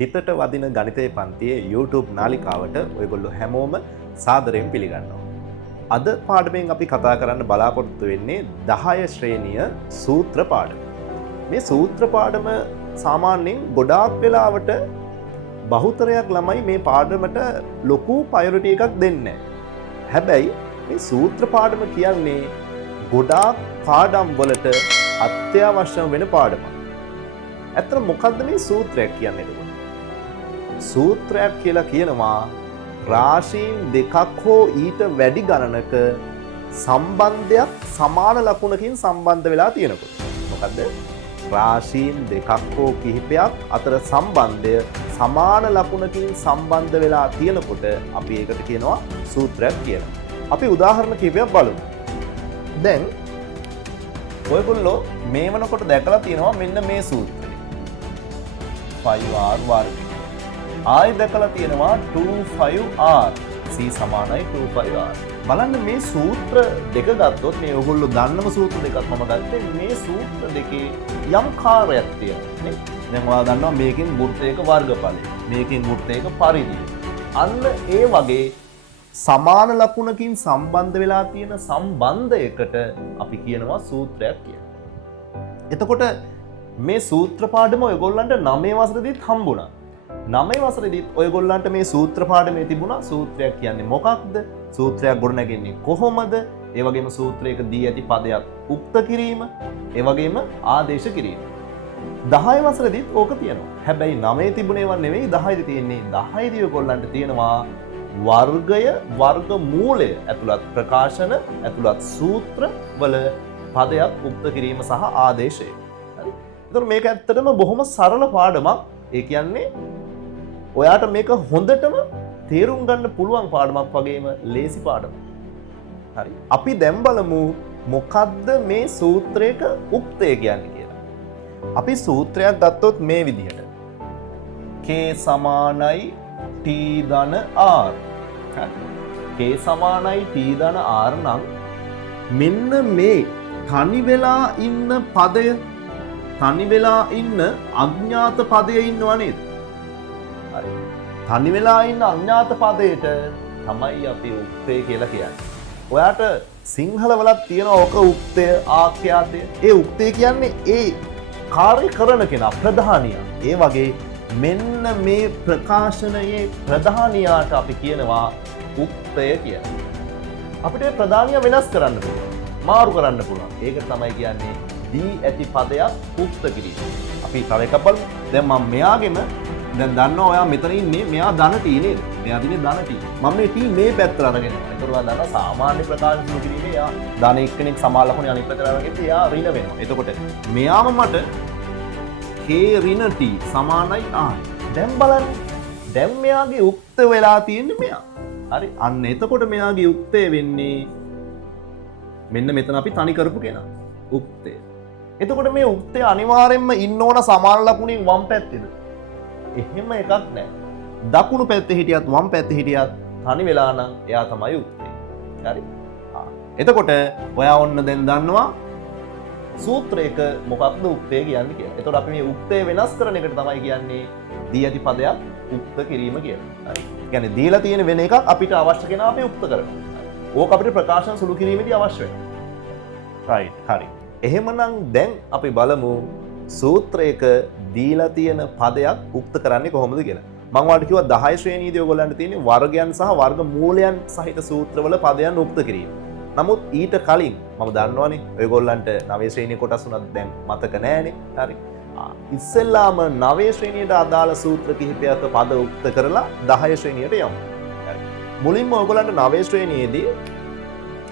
හිතට වදින ගණිතයේ පන්තියේ YouTube නාලිකාවට ඔයගොල්ලෝ හැමෝම සාදරයෙන් පිළිගන්නවා. අද පාඩමෙන් අපි කතා කරන්න බලාපොරොත්තු වෙන්නේ 10 ශ්‍රේණිය සූත්‍ර පාඩම. මේ සූත්‍ර පාඩම සාමාන්‍යයෙන් ගොඩාක් වෙලාවට බහුතරයක් ළමයි මේ පාඩමට ලොකු ප්‍රයොරිටි එකක් දෙන්නේ නැහැ. හැබැයි මේ සූත්‍ර පාඩම කියන්නේ ගොඩාක් පාඩම් වලට අත්‍යවශ්‍ය වෙන පාඩමක්. ඇත්තට මොකද්ද මේ සූත්‍රයක් කියන්නේ එතකොට? සූත්‍රයක් කියලා කියනවා රාශීන් දෙකක් හෝ ඊට වැඩි ගණනක සම්බන්ධයක් සමාන ලකුණකින් සම්බන්ධ වෙලා තියෙනකොට. මොකද්ද? රාශීන් දෙකක් හෝ කිහිපයක් අතර සම්බන්ධය සමාන ලකුණකින් සම්බන්ධ වෙලා තියෙනකොට අපි ඒකට කියනවා සූත්‍රයක් කියලා. අපි උදාහරණ කිහිපයක් බලමු. දැන් ඔයගොල්ලෝ මේ වෙනකොට දැකලා තියෙනවා මෙන්න මේ සූත්‍රය. 5r වර්ග. ආයෙ දැකලා තියෙනවා 25r. c සමානයි 25r. බලන්න මේ සූත්‍ර දෙක ගත්තොත් මේ ඔයගොල්ලෝ දන්නම සූත්‍ර දෙකක් මම ගත්තේ මේ සූත්‍ර දෙකේ යම් කාර්යයක් තියෙනවා නේ. දැන් ඔයාලා දන්නවා මේකෙන් වෘත්තයක වර්ගඵලය. මේකෙන් වෘත්තයක පරිධිය. අන්න ඒ වගේ සමාන ලකුණකින් සම්බන්ධ වෙලා තියෙන සම්බන්ධයකට අපි කියනවා සූත්‍රයක් කියලා. එතකොට මේ සූත්‍ර පාඩම ඔයගොල්ලන්ට 9 වසරේදීත් හම්බුණා. 9 වසරේදීත් ඔයගොල්ලන්ට මේ සූත්‍ර පාඩමේ තිබුණා සූත්‍රයක් කියන්නේ මොකක්ද? සූත්‍රයක් ගොඩනගන්නේ කොහොමද? ඒ වගේම සූත්‍රයක දී ඇති පදයක් උක්ත කිරීම, ඒ වගේම ආදේශ කිරීම. 10 වසරේදීත් ඕක තියෙනවා. හැබැයි 9 තිබුණේව නෙවෙයි 10 දී තියෙන්නේ. 10 දී ඔයගොල්ලන්ට තියෙනවා වර්ගය, වර්ග මූලය ඇතුළත් ප්‍රකාශන, ඇතුළත් සූත්‍ර වල පදයක් උක්ත කිරීම සහ ආදේශය. හරි. ඒතර මේක ඇත්තටම බොහොම සරල පාඩමක්. ඒ කියන්නේ ඔයාට මේක හොඳටම තේරුම් ගන්න පුළුවන් පාඩමක් වගේම ලේසි පාඩමක්. හරි. අපි දැන් බලමු මොකද්ද මේ සූත්‍රයක උක්තය කියන්නේ කියලා. අපි සූත්‍රයක් ගත්තොත් මේ විදිහට. k සමානයි t ධන r. k සමානයි t ධන r නම් මෙන්න මේ තනි වෙලා ඉන්න පදය, තනි වෙලා ඉන්න අඥාත පදය ඉන්නව නේද? හරි. තනි වෙලා ඉන්න අඥාත පදයට තමයි අපි උක්තය කියලා කියන්නේ. ඔයාට සිංහල වලත් තියෙන ඕක උක්තය, ආඛ්‍යාතය. ඒ උක්තය කියන්නේ ඒ කාර්ය කරන කෙනා, ප්‍රධානියා. ඒ වගේ මෙන්න මේ ප්‍රකාශනයේ ප්‍රධානියාට අපි කියනවා උක්තය කියලා. අපිට ප්‍රධානියා වෙනස් කරන්න පුළුවන්, මාරු කරන්න පුළුවන්. ඒක තමයි කියන්නේ දී ඇති පදයක් උක්ත කිරීම. අපි තව එකක් බලමු. දැන් මම මෙයාගෙම දැන් දන්නවා ඔයා මෙතන ඉන්නේ මෙයා ධන t නේද? මෙයා දිනේ ධන t. මම මේ t මේ පැත්තට අරගෙන. ඒතර ඔයා දන්නවා සාමාන්‍ය ප්‍රකාශ සුළු කිරීමේ යා ධන එක්කෙනෙක් සමාන ලකුණ අනිත් පැත්තට අරගෙන එයා ඍණ වෙනවා. එතකොට මෙයාම මට k ඍණ t සමානයි r. දැන් බලන්න. දැන් මෙයාගේ උක්ත වෙලා තියෙන්නේ මෙයා. හරි. අන්න එතකොට මෙයාගේ උක්තය වෙන්නේ මෙන්න මෙතන අපි තනි කරපු කෙනා. උක්තය. එතකොට මේ උක්තය අනිවාර්යෙන්ම ඉන්න ඕන සමාන ලකුණින් වම් පැත්තේද? එහෙම එකක් නැහැ. දකුණු පැත්තේ හිටියත් වම් පැත්තේ හිටියත් තනි වෙලා නම් එයා තමයි උක්තය. හරි? එතකොට ඔයා ඔන්න දැන් දන්නවා සූත්‍රයක මොකක්ද උක්තය කියන්නේ කියලා. එතකොට අපි මේ උක්තය වෙනස් කරන එකට තමයි කියන්නේ දී ඇති පදයක් උක්ත කිරීම කියලා. හරි? කියන්නේ දීලා තියෙන වෙන එකක් අපිට අවශ්‍ය කෙනා අපි උක්ත කරනවා. ඕක අපිට ප්‍රකාශන සුළු කිරීමේදී අවශ්‍ය වෙනවා. right. හරි. එහෙමනම් දැන් අපි බලමු සූත්‍රයක දීලා තියෙන පදයක් උක්ත කරන්නේ කොහොමද කියලා. මම ඔයාලට කිව්වා 10 ශ්‍රේණියේදී ඔයගොල්ලන්ට තියෙන්නේ වර්ගයන් සහ වර්ග මූලයන් සහිත සූත්‍රවල පදයන් උක්ත කිරීම. නමුත් ඊට කලින් මම දන්නවනේ ඔයගොල්ලන්ට 9 ශ්‍රේණිය කොටස් උනත් දැන් මතක නෑනේ. හරි. ඉස්සෙල්ලාම 9 ශ්‍රේණියට අදාළ සූත්‍ර කිහිපයක පද උක්ත කරලා 10 ශ්‍රේණියට යමු. හරි. මුලින්ම ඔයගොල්ලන්ට 9 ශ්‍රේණියේදී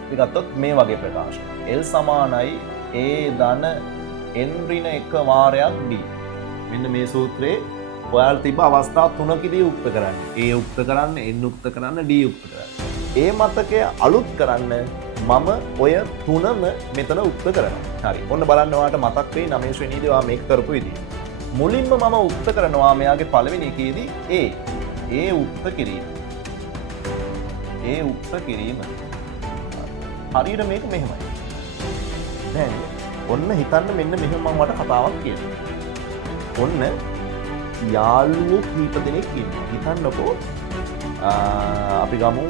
අපි ගත්තොත් මේ වගේ ප්‍රකාශන. L සමානයි A ධන n ඍණ 1 වාරයක් d. මෙන්න මේ සූත්‍රයේ ඔයාලට තිබ්බ අවස්ථා තුනකදී උක්ත කරන්න. A උක්ත කරන්න, n උක්ත කරන්න, d උක්ත කරන්න. ඒ මතකය අලුත් කරන්න මම ඔය තුනම මෙතන උක්ත කරනවා. හරි. ඔන්න බලන්න ඔයාලට මතක් වෙයි 9 ශ්‍රේණියේදී ඔයා මේක කරපු විදිහ. මුලින්ම මම උක්ත කරනවා මෙයාගේ පළවෙනි එකේදී A උක්ත කිරීම. A උක්ත කිරීම. හරියට මේක මෙහෙමයි. දැන් ඔන්න හිතන්න මෙන්න මෙහෙම මම වට කතාවක් කියනවා. ඔන්න යාළුවෝ කීප දෙනෙක් ඉන්නවා. හිතන්නකෝ අපි ගමු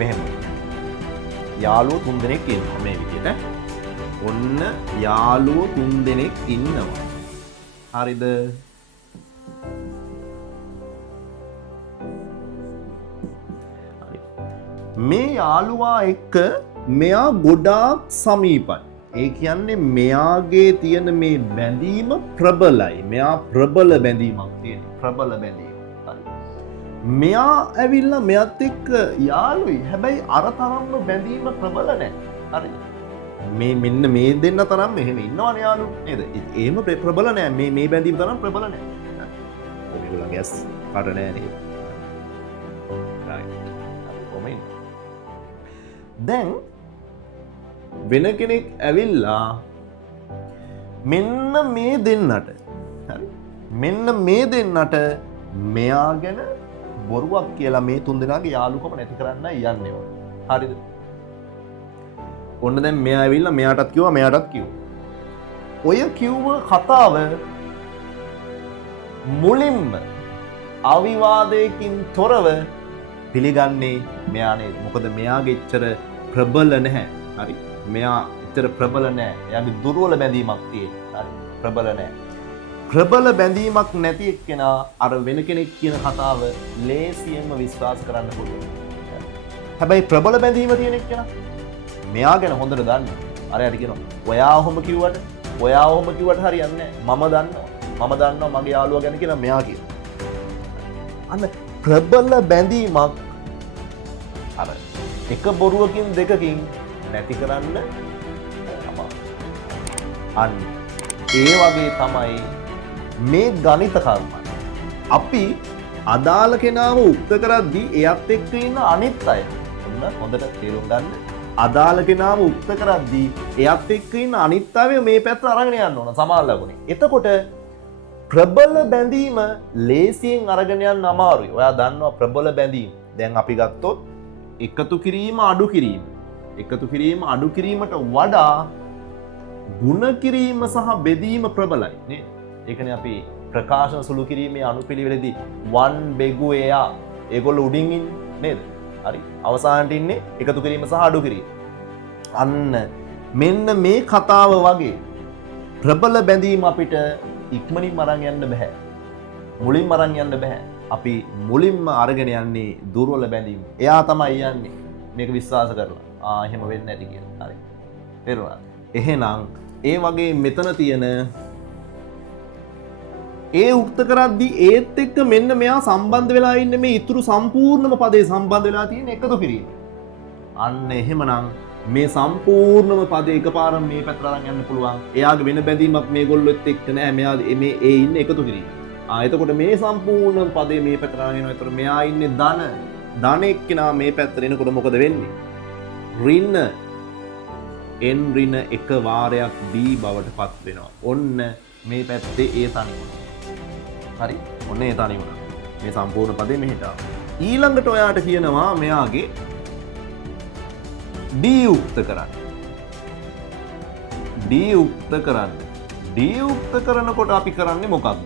මෙහෙම. යාළුවෝ 3 දෙනෙක් ඉන්නවා මේ විදිහට. ඔන්න යාළුවෝ 3 දෙනෙක් ඉන්නවා. හරිද? මේ යාළුවා එක්ක මෙයා ගොඩාක් සමීපයි. ඒ කියන්නේ මෙයාගේ තියෙන මේ බැඳීම ප්‍රබලයි. මෙයා ප්‍රබල බැඳීමක් තියෙන. ප්‍රබල බැඳීම. හරි. මෙයා ඇවිල්ලා මෙයත් එක්ක යාළුයි. හැබැයි අර තරම්ම බැඳීම ප්‍රබල නැහැ. හරිද? මෙන්න මේ දෙන්න තරම් මෙහෙම ඉන්නවනේ යාළු නේද? එහෙම ප්‍රබල නැහැ. මේ බැඳීම තරම් ප්‍රබල නැහැ. ඔයගොල්ලන්ගේ ඇස් පාට නැහැ නේද? right. අපි කොමෙන්. දැන් වෙන කෙනෙක් ඇවිල්ලා මෙන්න මේ දෙන්නට හරි මෙන්න මේ දෙන්නට මෙයා ගැන බොරුවක් කියලා මේ තුන් දෙනාගේ යාළුකම නැති කරන්න යන්නේ. හරිද? ඔන්න දැන් මෙයා ඇවිල්ලා මෙයාටත් කිව්වා මෙයාටත් කිව්වා. ඔය කිව්ව කතාව මුලින්ම අවිවාදයකින් තොරව පිළිගන්නේ මෙයා නේද? මොකද මෙයාගේ එච්චර ප්‍රබල නැහැ. හරි. මෙයා එච්චර ප්‍රබල නැහැ. එයාගේ දුර්වල බැඳීමක් තියෙන. හරි. ප්‍රබල නැහැ. ප්‍රබල බැඳීමක් නැති එක්කෙනා අර වෙන කෙනෙක් කියන කතාව ලේසියෙන්ම විශ්වාස කරන්න පුළුවන්. හැබැයි ප්‍රබල බැඳීම තියෙන එක්කෙනා මෙයා ගැන හොඳට දන්න. අරයට කියනවා ඔයා ඔහොම කිව්වට හරියන්නේ නැහැ. මම දන්නවා මගේ යාළුවා ගැන කියලා මෙයා කියනවා. අන්න ප්‍රබල බැඳීමක් අර එක බොරුවකින් දෙකකින් නැති කරන්න අන්න ඒ වගේ තමයි මේ ගණිත කර්මය. අපි අදාළ කෙනාව උක්ත කරද්දී එයත් එක්ක ඉන්න අනිත් අය හොඳට තේරුම් ගන්න. අදාළ කෙනාව උක්ත කරද්දී එයත් එක්ක ඉන්න අනිත් අය මේ පැත්ත අරගෙන යන්න ඕන සමාල්ලගුණේ. එතකොට ප්‍රබල බැඳීම ලේසියෙන් අරගෙන යන්න අමාරුයි. ඔයා දන්නවා ප්‍රබල බැඳීම. දැන් අපි ගත්තොත් එකතු කිරීම අඩු කිරීම. එකතු කිරීම අඩු කිරීමට වඩා ගුණ කිරීම සහ බෙදීම ප්‍රබලයි නේද? ඒකනේ අපි ප්‍රකාශන සුළු කිරීමේ අනුපිළිවෙලදී වන් බෙගු එයා ඒගොල්ලෝ උඩින් ඉන්නේ නේද? හරි. අවසානට ඉන්නේ එකතු කිරීම සහ අඩු කිරීම. අන්න මෙන්න මේ කතාව වගේ ප්‍රබල බැඳීම අපිට ඉක්මනින් අරන් යන්න බෑ. මුලින්ම අරන් යන්න බෑ. අපි මුලින්ම අරගෙන යන්නේ දුර්වල බැඳීම. එයා තමයි යන්නේ මේක විශ්වාස කරලා. එහෙම වෙන්නේ නැති කියලා. හරි. තේරුණාද? එහෙනම් ඒ වගේ මෙතන තියෙන ඒ උක්ත කරද්දී ඒත් එක්ක මෙන්න මෙයා සම්බන්ධ වෙලා ඉන්නේ මේ ඊතුරු සම්පූර්ණම පදේ සම්බන්ධ වෙලා තියෙන එකතු කිරීම. අන්න එහෙමනම් මේ සම්පූර්ණම පදේ එකපාරම මේ පැත්තට අරන් යන්න පුළුවන්. එයාගේ වෙන බැඳීමක් මේගොල්ලොත් එක්ක නෑ. මෙයා මේ ඒ ඉන්නේ එකතු කිරීම. එතකොට මේ සම්පූර්ණ පදේ මේ පැත්තට අරන් යනවා. එතකොට මෙයා ඉන්නේ ධන එක්කෙනා මේ පැත්තට එනකොට මොකද වෙන්නේ? ඍණ n ඍණ එක වාරයක් d බවට පත් වෙනවා. ඔන්න මේ පැත්තේ ඒ තනි වුණා. හරි. ඔන්න ඒ තනි වුණා. මේ සම්පූර්ණ පදේ මෙහෙට ආවා. ඊළඟට ඔයාට කියනවා මෙයාගේ d උක්ත කරන්න. d උක්ත කරන්න. d උක්ත කරනකොට අපි කරන්නේ මොකක්ද?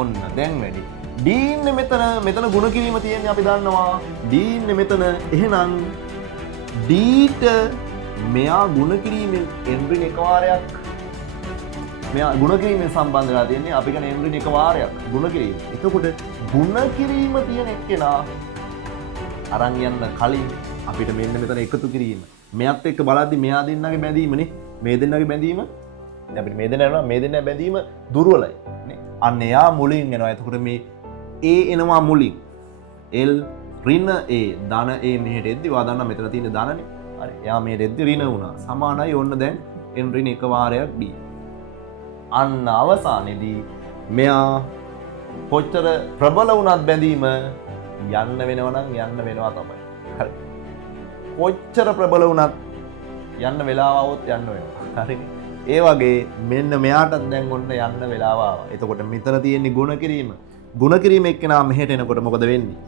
ඔන්න දැන් වැඩි. d ඉන්නේ මෙතන ගුණ කිරීම තියෙන්නේ අපි දන්නවා. d ඉන්නේ මෙතන. එහෙනම් d ට මෙයා ගුණ කිරීමෙන් n ඍණ එක වාරයක් මෙයා ගුණ කිරීමෙන් සම්බන්ධ වෙලා තියෙන්නේ. අපි කියන n ඍණ එක වාරයක් ගුණ කිරීම. එතකොට ගුණ කිරීම තියෙන එක්කෙනා අරන් යන්න කලින් අපිට මෙන්න මෙතන එකතු කිරීම. මෙයත් එක්ක බලද්දි මෙයා දෙන්නගේ බැඳීමනේ. මේ දෙන්නගේ බැඳීම අපිට මේ දෙන්න යනවා. මේ දෙන්න බැඳීම දුර්වලයි නේ. අන්න එයා මුලින් එනවා. එතකොට මේ a එනවා මුලින්. l ඍණ a ධන a මෙහෙට එද්දි ඔයා දන්නා මෙතන තියෙන ධනනේ. හරි. එයා මෙහෙට එද්දි ඍණ වුණා. සමානයි ඔන්න දැන් n ඍණ එක වාරයක් d. අන්න අවසානයේදී මෙයා කොච්චර ප්‍රබල වුණත් බැඳීම යන්න වෙනවා තමයි. හරි. කොච්චර ප්‍රබල වුණත් යන්න වෙලාව આવොත් යන්න වෙනවා. හරි. ඒ වගේ මෙන්න මෙයාටත් දැන් ඔන්න යන්න වෙලාව ආවා. එතකොට මෙතන තියෙන්නේ ගුණ කිරීම. ගුණ කිරීම එක්කෙනා මෙහෙට එනකොට මොකද වෙන්නේ?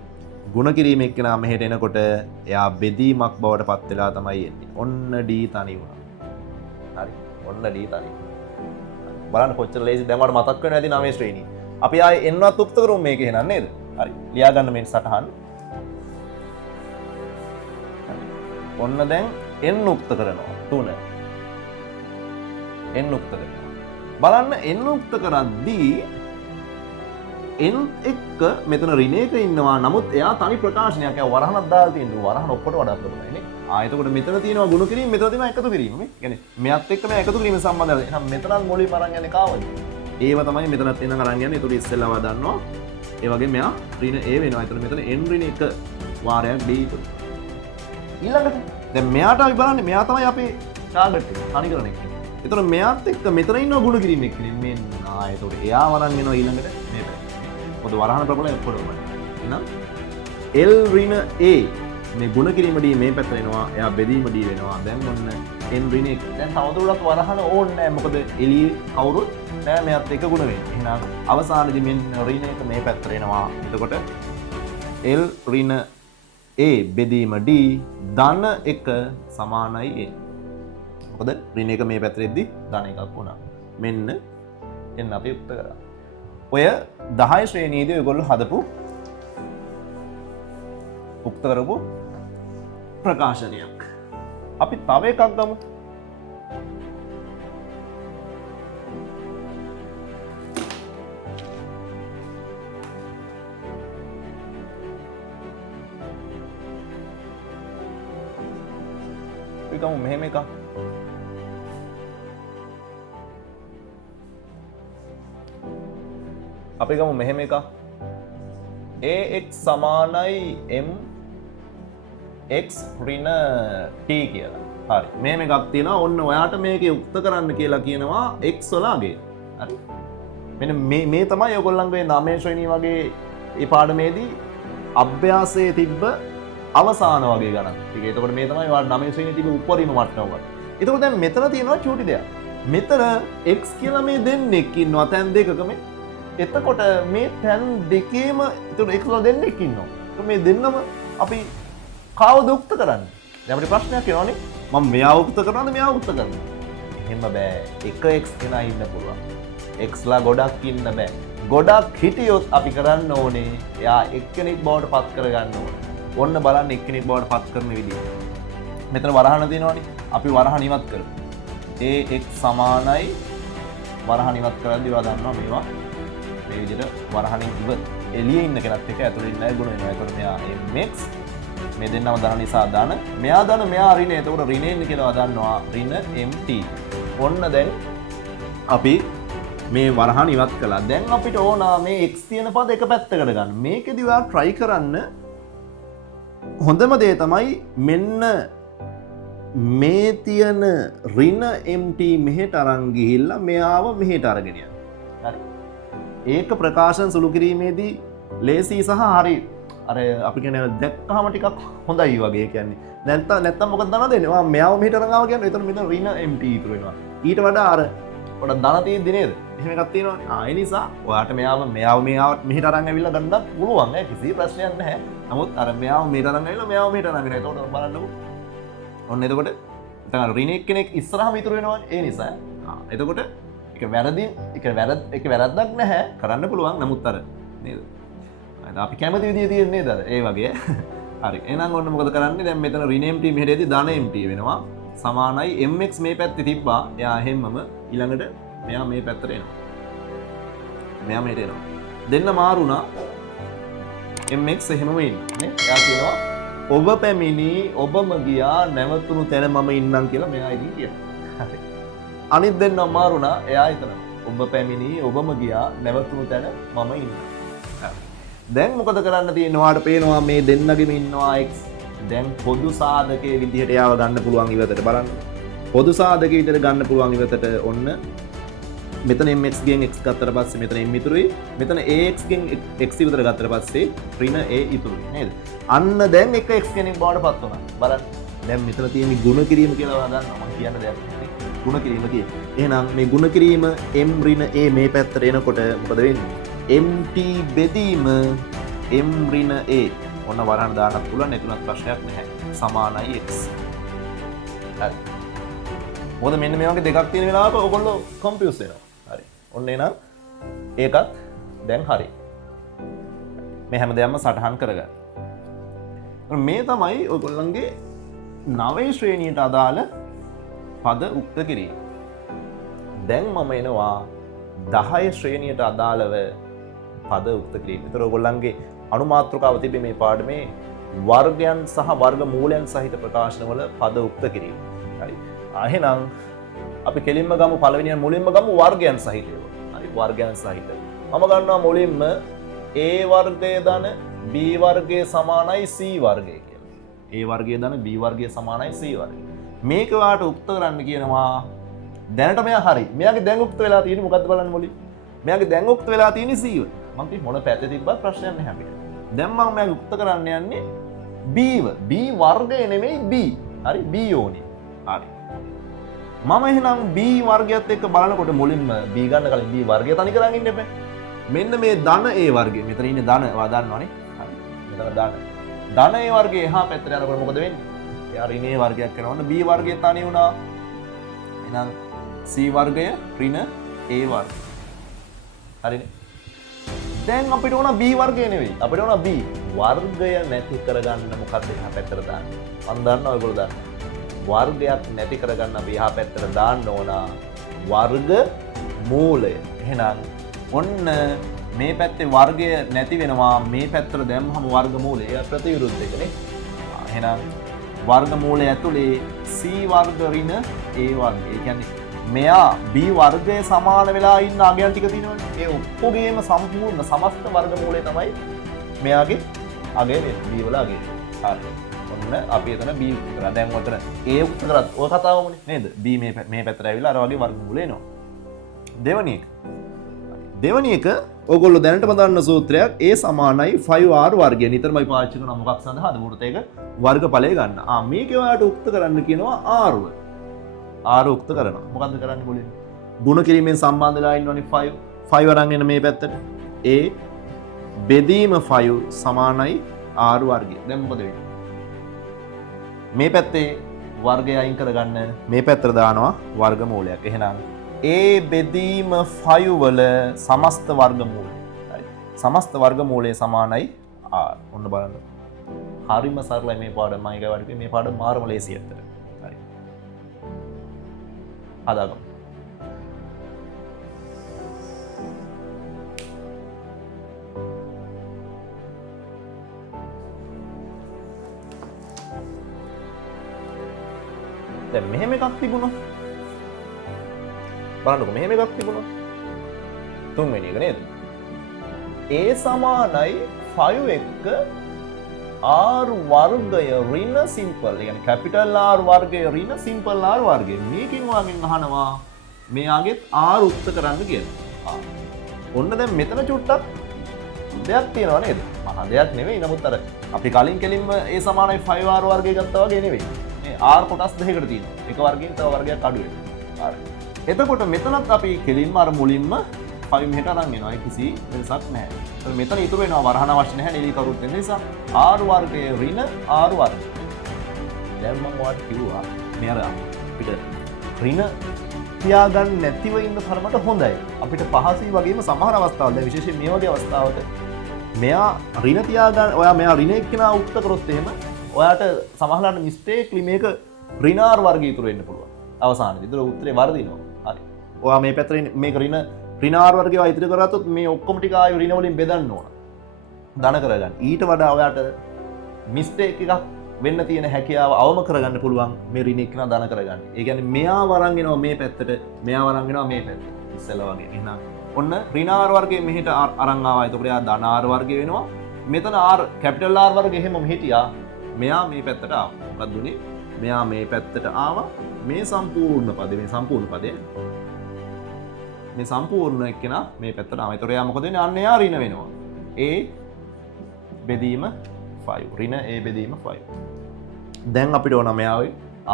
ගුණ කිරීම එක්කෙනා මෙහෙට එනකොට එයා බෙදීමක් බවට පත් වෙලා තමයි එන්නේ. ඔන්න D තනි වුණා. හරි. ඔන්න D තනි. බලන්න කොච්චර ලේසි දැන් මට මතක් වෙනවා ඇති 9 ශ්‍රේණිය. අපි ආයේ එන්නවත් උක්ත කරමු මේක එහෙනම් නේද? හරි. ලියා ගන්න මේ සටහන්. ඔන්න දැන් n උක්ත කරනවා 3. n උක්ත කරනවා. බලන්න n උක්ත කරද්දී n එක්ක මෙතන ඍණයක ඉන්නවා. නමුත් එයා තනි ප්‍රකාශනයක්. එයා වරහණක් දාලා තියෙනවා. වරහණ ඔක්කොට වඩා ප්‍රබලයි නේ. එතකොට මෙතන තියෙනවා ගුණ කිරීම, මෙතන තියෙනවා එකතු කිරීම. මේ කියන්නේ මෙයත් එක්ක මේ එකතු කිරීම සම්බන්ධයි. එහෙනම් මෙතනත් මුලින්ම අරන් යන්නේ කාවද? ඒව තමයි මෙතනත් එනං අරන් යන්නේ. ඒතකොට ඉස්සෙල්ලාම දන්නවා. ඒ වගේ මෙයා ඍණ a වෙනවා. ඒතකොට මෙතන n ඍණ 1 වාරයක් d ඉතුරු. ඊළඟට දැන් මෙයාට අපි බලන්නේ මෙයා තමයි අපේ ටාගට් එක. හනිකරන එක. ඒතකොට මෙයාත් එක්ක මෙතන ඉන්නවා ගුණ කිරීම එක්ක. මෙන්න ඒතකොට එයා වරන් එනවා ඊළඟට මේ පැත්ත. මොකද වරහණ ප්‍රබලයි ඔක්කොම. එහෙනම් l ඍණ a මේ ගුණ කිරීම d මේ පැත්තට එනවා. එයා බෙදීම d වෙනවා. දැන් ඔන්න n ඍණ 1. දැන් තවදුරටත් වරහණ ඕනේ නැහැ. මොකද එළියේ කවුරුත් නෑ මෙයත් එක ගුණ වෙන්නේ. එහෙනම් අවසානයේදී මෙන්න ඍණ 1 මේ පැත්තට එනවා. එතකොට l ඍණ a බෙදීම d ධන 1 සමානයි a. මොකද ඍණ 1 මේ පැත්තට එද්දි ධන 1ක් වුණා. මෙන්න එන්න අපි උත්තර කරා. ඔය 10 ශ්‍රේණියේදී ඔයගොල්ලෝ හදපු උක්ත කරපු ප්‍රකාශනයක්. අපි තව එකක් ගමු. අපි ගමු මෙහෙම එකක්. අපි ගමු මෙහෙම එකක්. ax සමානයි m x ඍණ t කියලා. හරි. මෙහෙම එකක් තියෙනවා. ඔන්න ඔයාට මේකේ උක්ත කරන්න කියලා කියනවා x වලගේ. හරි. මෙන්න මේ තමයි ඔයගොල්ලන්ගේ 9 ශ්‍රේණිය වගේ ඒ පාඩමේදී අභ්‍යාසයේ තිබ්බ අවසාන වගේ ගණන්. ඒක එතකොට මේ තමයි ඔයාලා 9 ශ්‍රේණියේ තිබ්බ උපරිම මට්ටම වගේ. එතකොට දැන් මෙතන තියෙනවා චූටි දෙයක්. මෙතන x කියලා මේ දෙන්නෙක් ඉන්නවා තැන් දෙකක මේ. එතකොට මේ තැන් දෙකේම එතකොට x වල දෙන්නෙක් ඉන්නවා. එතකොට මේ දෙන්නම අපි කවුද උක්ත කරන්නේ? දැන් අපිට ප්‍රශ්නයක් එනවනේ. මම මෙයා උක්ත කරනවද මෙයා උක්ත කරනවද? එහෙම බෑ. එක x කෙනා ඉන්න පුළුවන්. x ලා ගොඩක් ඉන්න බෑ. ගොඩක් හිටියොත් අපි කරන්න ඕනේ එයා එක්කෙනෙක් බවට පත් කරගන්න ඕනේ. ඔන්න බලන්න එක්කෙනෙක් බවට පත් කරන විදිහ. මෙතන වරහණ තියෙනවනේ. අපි වරහණ ඉවත් කරමු. ax සමානයි වරහණ ඉවත් කරද්දී ඔයා දන්නවා මේවා මේ විදිහට වරහණින් ඉවත් එළියේ ඉන්න කෙනත් එක ඇතුළේ ඉන්න අය ගුණ වෙනවා. ඒතකොට මෙයා mx මේ දෙන්නම ධන නිසා ධන. මෙයා ධන මෙයා ඍණ. ඒතකොට ඍණෙන් කියලා දන්නවා ඍණ mt. ඔන්න දැන් අපි මේ වරහණ ඉවත් කළා. දැන් අපිට ඕන මේ x තියෙන පද එක පැත්තකට ගන්න. මේකෙදි ඔයා try කරන්න හොඳම දේ තමයි මෙන්න මේ තියෙන ඍණ mt මෙහෙට අරන් ගිහිල්ලා මෙයාව මෙහෙට අරගෙන යන්න. හරි. ඒක ප්‍රකාශන සුළු කිරීමේදී ලේසි සහ හරි අර අපි කියන්නේ දැක්කහම ටිකක් හොඳයි වගේ කියන්නේ. නැත්තම් මොකද දන්නවද? ඔයා මෙයාව මෙහෙට අරන් ආව කියන්නේ එතන මෙතන ඍණ mt ඉතුරු වෙනවා. ඊට වඩා අර පොඩක් ධන තියෙද්දි නේද? එහෙම එකක් තියෙනවානේ. ඒ නිසා ඔයාට මෙයාව මෙහෙට අරන් ඇවිල්ලා ගන්නත් පුළුවන් ඈ. කිසි ප්‍රශ්නයක් නැහැ. නමුත් අර මෙයාව මෙහෙට අරන් ඇවිල්ලා මෙයාව මෙහෙට අරන් එනවා. එතකොට බලන්නකෝ. ඔන්න එතකොට දැන් ඍණ කෙනෙක් ඉස්සරහම ඉතුරු වෙනවානේ. ඒ නිසා එතකොට ඒක වැරද්දක් නැහැ. කරන්න පුළුවන්. නමුත් අර නේද? අපි කැමති විදිය තියෙන්නේ නේද අර ඒ වගේ. හරි. එහෙනම් ඔන්න මොකද කරන්නේ? දැන් මෙතන ඍණ mt මෙහෙටදී ධන mt වෙනවා. සමානයි mx මේ පැත්තේ තිබ්බා. එයා හැමම ඊළඟට මෙයා මේ පැත්තට එනවා. මෙයා මෙහෙට එනවා. දෙන්න මාරුණා. mx එහෙමම ඉන්නේ නේ. එයා කියනවා ඔබ පැමිණි ඔබම ගියා නැවතුණු තැන මම ඉන්නම් කියලා මෙයා ඉතින් කියනවා. හරි. අනිත් දෙන්න මාරුණා. එයා හිතනවා ඔබ පැමිණි ඔබම ගියා නැවතුණු තැන මම ඉන්නම්. දැන් මොකද කරන්න තියෙන්නේ? ඔයාලට පේනවා මේ දෙන්නගෙම ඉන්නවා x. දැන් පොදු සාධකයේ විදිහට යාව ගන්න පුළුවන් ඉවතට බලන්න. පොදු සාධකයේ විදිහට ගන්න පුළුවන් ඉවතට ඔන්න මෙතන mx ගෙන් x ගත්තට පස්සේ මෙතන m ඉතුරුයි. මෙතන ax ගෙන් x ඉවතට ගත්තට පස්සේ ඍණ a ඉතුරුයි නේද? අන්න දැන් එක x කෙනෙක් බවට පත් වුණා. බලන්න. දැන් මෙතන තියෙන ගුණ කිරීම කියලා ඔයා දන්නවා. මම කියන්න දෙයක් නැහැ. ගුණ කිරීම කියන්නේ. එහෙනම් මේ ගුණ කිරීම m ඍණ a මේ පැත්තට එනකොට මොකද වෙන්නේ? mt බෙදීම m ඍණ a ඔන්න වරහන් දාන්නත් පුළුවන්. එතුණත් ප්‍රශ්නයක් නැහැ. සමානයි x. හරි. මොකද මෙන්න මේ වගේ දෙකක් තියෙන වෙලාවක ඔයගොල්ලෝ කන්ෆියුස් වෙනවා. හරි. ඔන්න එහෙනම් ඒකත් දැන් හරි. මේ හැම දෙයක්ම සටහන් කරගන්න. මේ තමයි ඔයගොල්ලන්ගේ 9 ශ්‍රේණියට අදාළ පද උක්ත කිරීම. දැන් මම එනවා 10 ශ්‍රේණියට අදාළව පද උක්ත කිරීම. ඒතර ඔයගොල්ලන්ගේ අනුමාත්‍රකාව තිබෙන්නේ මේ පාඩමේ වර්ගයන් සහ වර්ග මූලයන් සහිත ප්‍රකාශනවල පද උක්ත කිරීම. හරි. එහෙනම් අපි කෙලින්ම ගමු පළවෙනියෙන් මුලින්ම ගමු වර්ගයන් සහිතව. හරි වර්ගයන් සහිත. මම ගන්නවා මුලින්ම A වර්ගය ධන B වර්ගය සමානයි C වර්ගය කියලා. A වර්ගය ධන B වර්ගය සමානයි C වර්ගය. මේක ඔයාලට උක්ත කරන්න කියනවා. දැනට මෙයා හරි. මෙයාගේ දැන් උක්ත වෙලා තියෙන්නේ මොකද්ද බලන්න මුලින්. මෙයාගේ දැන් උක්ත වෙලා තියෙන්නේ C වර්ගය. මම කිව්ව මොන පැත්තේ තිබ්බත් ප්‍රශ්නයක් නැහැ අපිට. දැන් මම මෙයාගේ උක්ත කරන්න යන්නේ B B වර්ගය නෙමෙයි B. හරි B ඕනේ. හරි. මම එහෙනම් B වර්ගයත් එක්ක බලනකොට මුලින්ම B ගන්න කලින් B වර්ගය තනි කරන් ඉන්න එපා. මෙන්න මේ ධන A වර්ගය. මෙතන ඉන්නේ ධන. ඔයා දන්නවනේ. හරි. මෙතන ධන. ධන A වර්ගය එහා පැත්තට යනකොට මොකද වෙන්නේ? එයා ඍණ A වර්ගයක් කරනවනේ B වර්ගය තනි වුණා. එහෙනම් C වර්ගය ඍණ A වර්ගය. හරිනේ. දැන් අපිට ඕන B වර්ගය නෙවෙයි. අපිට ඕන B වර්ගය නැති කරගන්න මොකක්ද එහා පැත්තට දාන්නේ? මම දන්නවා ඔයගොල්ලෝ දන්නවා. වර්ගයක් නැති කරගන්න අපි එහා පැත්තට දාන්න ඕන වර්ග මූලය. එහෙනම් ඔන්න මේ පැත්තේ වර්ගය නැති වෙනවා මේ පැත්තට දැම්මම වර්ග මූලය ප්‍රතිවිරුද්ධ එකනේ. එහෙනම් වර්ග මූලය ඇතුලේ C වර්ග ඍණ A වර්ගය. ඒ කියන්නේ මෙයා B වර්ගයේ සමාන වෙලා ඉන්න අගයන් ටික තියෙනවනේ. ඒ ඔක්කොගේම සම්පූර්ණ සමස්ත වර්ග මූලය තමයි මෙයාගේ අගය වෙන්නේ. B වල අගය. හරි. ඔන්න අපි එතන B උත්තර කරා. දැන් ඔතන A උත්තර කරත් ඔය කතාවමනේ නේද? B මේ පැත්තට ඇවිල්ලා අර වගේ වර්ග මූල එනවා. දෙවැනි එක ඔයගොල්ලෝ දැනටම දන්න සූත්‍රයක් A සමානයි 5R වර්ගය. නිතරම අපි පාවිච්චි කරන මොකක් සඳහාද? වෘත්තයක වර්ගඵලය ගන්න. මේක ඔයාලට උක්ත කරන්න කියනවා R ව. R උක්ත කරනවා. මොකද්ද කරන්නේ මුලින්? ගුණ කිරීමෙන් සම්බන්ධ වෙලා ඉන්නවනේ 5. 5 අරන් එන මේ පැත්තට. A බෙදීම 5 සමානයි R වර්ගය. දැන් මොකද වෙන්නේ? මේ පැත්තේ වර්ගය අයින් කරගන්න මේ පැත්තට දානවා වර්ගමූලයක්. එහෙනම් A බෙදීම 5 වල සමස්ත වර්ගමූලය. හරි. සමස්ත වර්ගමූලය සමානයි R. ඔන්න බලන්න. හරිම සරලයි මේ පාඩම. මම ඒක වඩේ මේ පාඩම මාරම ලේසි ඇත්තට. හරි. හදාගමු. දැන් මෙහෙම එකක් තිබුණා. බලන්නකො මෙහෙම එකක් තිබුණා. තුන්වෙනි එක නේද? A සමානයි 5 එක්ක R වර්ගය ඍණ සිම්පල්. ඒ කියන්නේ කැපිටල් R වර්ගය ඍණ සිම්පල් R වර්ගය. මේකෙන් වාගෙන් අහනවා මෙයාගෙත් R උක්ත කරන්න කියලා. ඔන්න දැන් මෙතන චුට්ටක් දෙයක් තියෙනවා නේද? මහා දෙයක් නෙවෙයි. නමුත් අර අපි කලින් කෙලින්ම A සමානයි 5R වර්ගය ගත්තා වගේ නෙවෙයි. මේ R කොටස් දෙකකට තියෙනවා. එක වර්ගයෙන් තව වර්ගයක් අඩු වෙනවා. හරි. එතකොට මෙතනත් අපි කෙලින්ම අර මුලින්ම 5 මෙහෙට අරන් එනවා. ඒ කිසි වෙනසක් නැහැ. ඒත් මෙතන ඉතුරු වෙනවා වරහන අවශ්‍ය නැහැ නෙලී කරුත් වෙන නිසා R වර්ගයේ ඍණ R වර්ගය. දැන් මම ඔයාලට කිව්වා මේ අර අපිට ඍණ තියාගන්න නැතිව ඉන්න තරමට හොඳයි. අපිට පහසුයි වගේම සමහර අවස්ථාවල දැන් විශේෂයෙන් මේ වගේ අවස්ථාවක මෙයා ඍණ තියාගන්න ඔයා මෙයා ඍණ එක්කෙනා උක්ත කරොත් එහෙම ඔයාට සමහරවිට මිස්ටේක්ලි මේක ඍණ R වර්ගය ඉතුරු වෙන්න පුළුවන්. අවසානයේදී ඒතර උත්තරේ වර්ධිනවා. හරි. ඔයා මේ පැත්තට මේක ඍණ R වර්ගය ඉදිරි කරගත්තොත් මේ ඔක්කොම ටික ආයෙ ඍණ වලින් බෙදන්න ඕන. ධන කරගන්න. ඊට වඩා ඔයාට මිස්ටේක් එකක් වෙන්න තියෙන හැකියාව අවම කරගන්න පුළුවන් මේ ඍණ එක්කන ධන කරගන්න. ඒ කියන්නේ මෙයා වරන් එනවා මේ පැත්තට, මෙයා වරන් එනවා මේ පැත්තට. ඉස්සෙල්ලා වගේ. එහෙනම් ඔන්න ඍණ R වර්ගය මෙහෙට අරන් ආවා. එතකොට එයා ධන R වර්ගය වෙනවා. මෙතන R කැපිටල් R වර්ගය එහෙමම හිටියා. මෙයා මේ පැත්තට ආවා. මොකක්ද උනේ? මෙයා මේ පැත්තට ආවා. මේ සම්පූර්ණ පදේ මේ සම්පූර්ණ එක්කෙනා මේ පැත්තට ආවා. ඒතකොට එයා මොකද වෙන්නේ? අන්න එයා ඍණ වෙනවා. A බෙදීම 5. ඍණ A බෙදීම 5. දැන් අපිට ඕන මෙයාවේ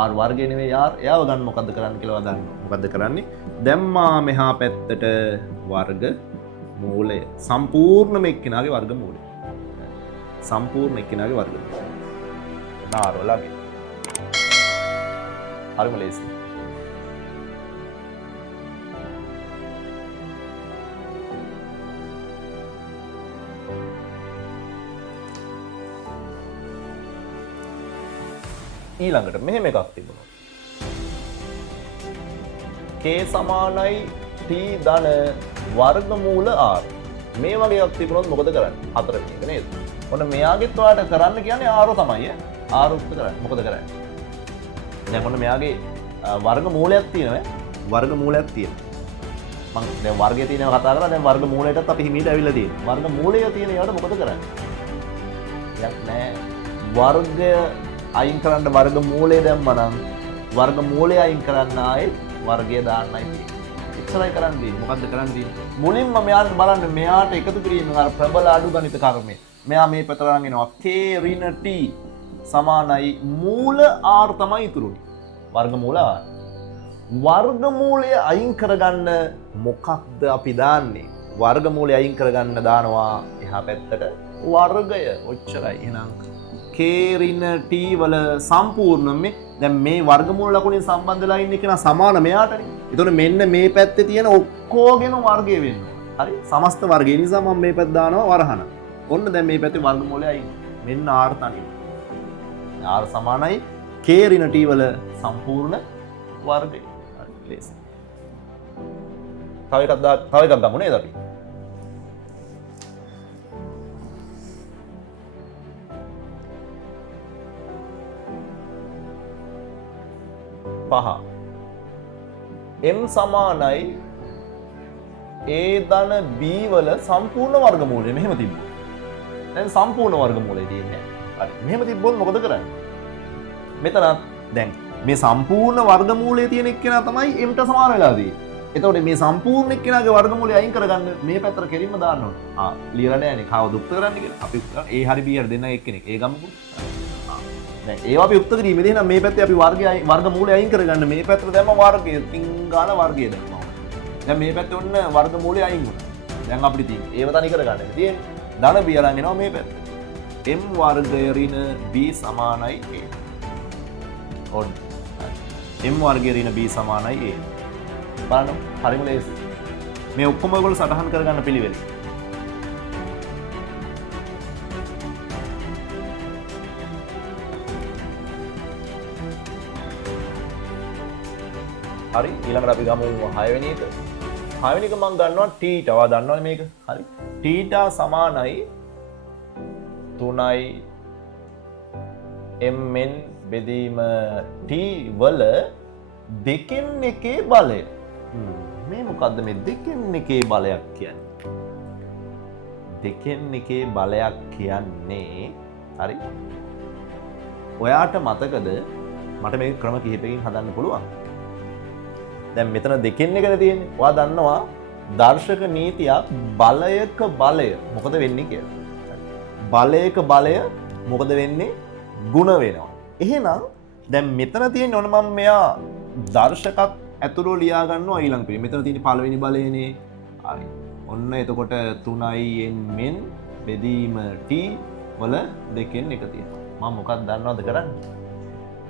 R වර්ගය නෙවෙයි R. එයාව ගන්න මොකද්ද කරන්න කියලා දන්නවා. මොකද්ද කරන්නේ? දැම්මා මෙහා පැත්තට වර්ග මූලය. සම්පූර්ණම එක්කෙනාගේ වර්ග මූලය. සම්පූර්ණ එක්කෙනාගේ වර්ග මූලය. R වලගේ. හරිම ලේසි. ඊළඟට මෙහෙම එකක් තිබුණා. k සමානයි t ධන වර්ගමූල r. මේ වගේ එකක් තිබුණොත් මොකද කරන්නේ? හතරවෙනි එක නේද? ඔන්න මෙයාගෙත් ඔයාලට කරන්න කියන්නේ r තමයි. r උත්ත කරන්නේ. මොකද කරන්නේ? දැන් ඔන්න මෙයාගේ වර්ගමූලයක් තියෙනවා. වර්ගමූලයක් තියෙනවා. මම දැන් වර්ගය තියෙනවා කතා කරා. දැන් වර්ගමූලයටත් අපි හිමීට ඇවිල්ලා තියෙනවා. වර්ගමූලය තියෙන ඒවාට මොකද කරන්නේ? යක් නෑ. වර්ගය අයින් කරන්න වර්ගමූලය දැම්මම නම් වර්ගමූලය අයින් කරන්න ආයේ වර්ගය දාන්නයි තියෙන්නේ. එච්චරයි කරන්නේ. මොකද්ද කරන්නේ? මුලින්ම මෙයාට බලන්න මෙයාට එකතු කිරීමෙන් අර ප්‍රබල අඩු ගණිත කර්මය. මෙයා මේ පැතර අරන් එනවා k ඍණ t සමානයි මූල r තමයි ඉතුරුනේ. වර්ගමූල r. වර්ගමූලය අයින් කරගන්න මොකක්ද අපි දාන්නේ? වර්ගමූලය අයින් කරගන්න දානවා එහා පැත්තට වර්ගය. ඔච්චරයි. එහෙනම් k ඍණ t වල සම්පූර්ණම දැන් මේ වර්ගමූල ලකුණෙන් සම්බන්ධ වෙලා ඉන්න කෙනා සමාන මෙයාටනේ. ඒතකොට මෙන්න මේ පැත්තේ තියෙන ඔක්කොගෙම වර්ගය වෙනවා. හරි? සමස්ත වර්ගය නිසා මම මේ පැත්ත දානවා වරහන. ඔන්න දැන් මේ පැත්තේ වර්ගමූලය අයින්. මෙන්න r තනියම. r සමානයි k ඍණ t වල සම්පූර්ණ වර්ගය. හරි. ලේසි. තව එකක් ගමු නේද අපි? පහ m සමානයි a ධන b වල සම්පූර්ණ වර්ගමූලය. මෙහෙම තිබ්බොත් දැන් සම්පූර්ණ වර්ගමූලය තියෙන්නේ නැහැ. හරි. මෙහෙම තිබ්බොත් මොකද කරන්නේ? මෙතනත් දැන් මේ සම්පූර්ණ වර්ගමූලය තියෙන එක්කෙනා තමයි m ට සමාන වෙලා තියෙන්නේ. එතකොට මේ සම්පූර්ණ එක්කෙනාගේ වර්ගමූලය අයින් කරගන්න මේ පැත්තට කෙලින්ම දාන්න ඕනේ. ලියලා නැහැ නේ. කවද උත්තර කරන්න කියලා. අපි a හරි b හරි දෙන්න එක්කෙනෙක්. ඒ ගමුකෝ. දැන් ඒවා අපි උත්තර කිරීමේදී නම් මේ පැත්තේ අපි වර්ගමූලය අයින් කරගන්න මේ පැත්තට දැම්ම වර්ගය තිංගාන වර්ගය දැම්මා. දැන් මේ පැත්තේ ඔන්න වර්ගමූලය අයින් වුණා. දැන් අපිට තියෙන්නේ ඒව තනි කරගන්න තියෙන්නේ. ධන b අරන් එනවා මේ පැත්තට. m වර්ගය ඍණ b සමානයි a. ඔන්න. m වර්ගය ඍණ b සමානයි a. බලන්න හරිම ලේසි. මේ ඔක්කොම ඔයගොල්ලෝ සටහන් කරගන්න පිළිවෙල. හරි ඊළඟට අපි ගමු 6 වෙනි එක. 6 වෙනි එක මම ගන්නවා θ. ඔයා දන්නවනේ මේක. හරි. θ සමානයි 3යි mn බෙදීම t වල දෙකෙන් එකේ බලය. මේ මොකද්ද මේ දෙකෙන් එකේ බලයක් කියන්නේ? දෙකෙන් එකේ බලයක් කියන්නේ හරි. ඔයාට මතකද මට මේ ක්‍රම කිහිපයකින් හදන්න පුළුවන්. දැන් මෙතන දෙකෙන් එකද තියෙන්නේ. ඔයා දන්නවා දර්ශක නීතියක් බලයක බලය මොකද වෙන්නේ කියලා. බලයක බලය මොකද වෙන්නේ? ಗುಣ වෙනවා. එහෙනම් දැන් මෙතන තියෙන්නේ ඔන්න මම මෙයා දර්ශකක් ඇතුළු ලියා ගන්නවා ඊළඟ පිළිවෙල. මෙතන තියෙන්නේ පළවෙනි බලයනේ. හරි. ඔන්න එතකොට 3i n බෙදීම t වල දෙකෙන් එක තියෙනවා. මම මොකක්ද දන්නවද කරන්නේ?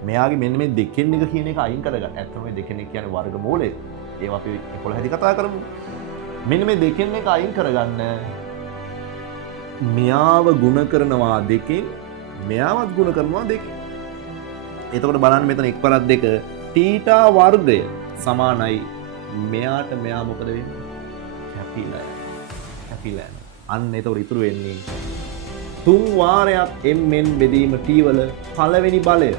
මෙයාගේ මෙන්න මේ දෙකෙන් එක කියන එක අයින් කරගන්න. ඇත්තම මේ දෙකෙන් එක කියන්නේ වර්ගමූලය. ඒවා අපි 11 දී කතා කරමු. මෙන්න මේ දෙකෙන් එක අයින් කරගන්න. මෙයාව ಗುಣ කරනවා දෙකෙන්, මෙයාවත් ಗುಣ කරනවා දෙකෙන්. එතකොට බලන්න මෙතන 1/2 θ වර්ගය සමානයි මෙයාට මෙයා මොකද වෙන්නේ? කැපිලා යනවා. අන්න එතකොට ඉතුරු වෙන්නේ 3 වාරයක් mn බෙදීම t වල පළවෙනි බලය.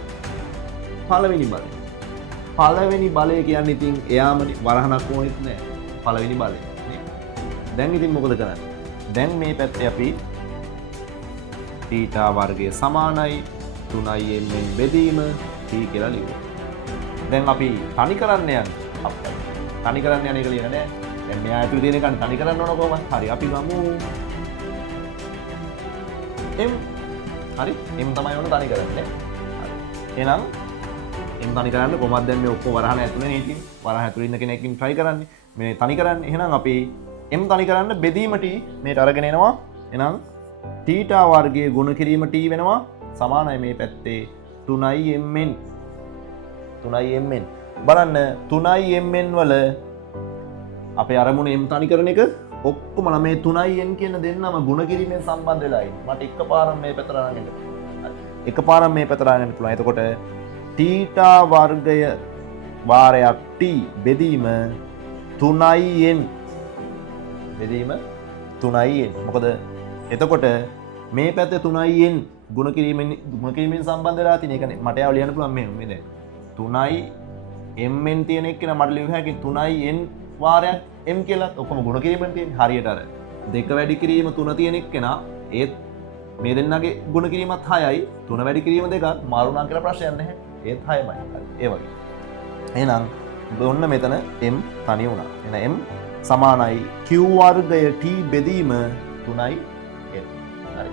පළවෙනි බලය කියන්නේ ඉතින් එයාමනේ වරහණක් ඕනෙත් නෑ. පළවෙනි බලය. දැන් ඉතින් මොකද කරන්නේ? දැන් මේ පැත්තේ අපි θ වර්ගය සමානයි 3i mn බෙදීම t කියලා ලියමු. දැන් අපි තනි කරන්න යන්නේ. තනි කරන්න යන්නේ කියලා නෑ. දැන් මෙයා ඇතුලේ තියෙන එක තනි කරන්න ඕන කොහොමද? හරි අපි ගමු m. හරි m තමයි ඕන තනි කරන්නේ. හරි. එහෙනම් m තනි කරන්න කොහොමද දැන් මේ ඔක්කොම වරහණ ඇතුලේ නේ ඉන්නේ. වරහණ ඇතුලේ ඉන්න කෙනෙක්කින් try කරන්නේ. මේ තනි කරන්නේ. එහෙනම් අපි m තනි කරන්න බෙදීම t මේට අරගෙන එනවා. එහෙනම් θ වර්ගයේ ගුණ කිරීම t වෙනවා සමානයි මේ පැත්තේ 3i mn. 3i mn. බලන්න 3i mn වල අපේ අරමුණ m තනි කරන එක ඔක්කොම මේ 3i n කියන දෙන්නම ගුණ කිරීමෙන් සම්බන්ධ වෙලා ඉන්නේ. මට එකපාරම මේ පැත්තට අරගෙන යන්න. එකපාරම මේ පැත්තට අරගෙන පුළුවන්. එතකොට තීටා වර්ගය වාරයක් t බෙදීම 3n බෙදීම 3n. මොකද එතකොට මේ පැත්තේ 3n ගුණ කිරීමෙන් සම්බන්ධ වෙලා තියෙන. ඒ කියන්නේ මට යාව ලියන්න පුළුවන් මේ දැන් 3i mn තියෙන එක නේ මට ලියන්න හැකි 3in වාරයක් m කියලා. ඔක්කොම ගුණ කිරීමෙන් තියෙන්නේ. හරියට අර දෙක වැඩි කිරීම 3 තියෙන එක නා ඒත් මේ දෙන්නගේ ගුණ කිරීමත් 6යි 3 වැඩි කිරීම දෙකක් මාරු නම් කියලා ප්‍රශ්නයක් නැහැ. ඒත් 6මයි. ඒ වගේ. එහෙනම් ඔන්න මෙතන m තනි වුණා. එහෙනම් m සමානයි q වර්ගය t බෙදීම 3i n. හරි.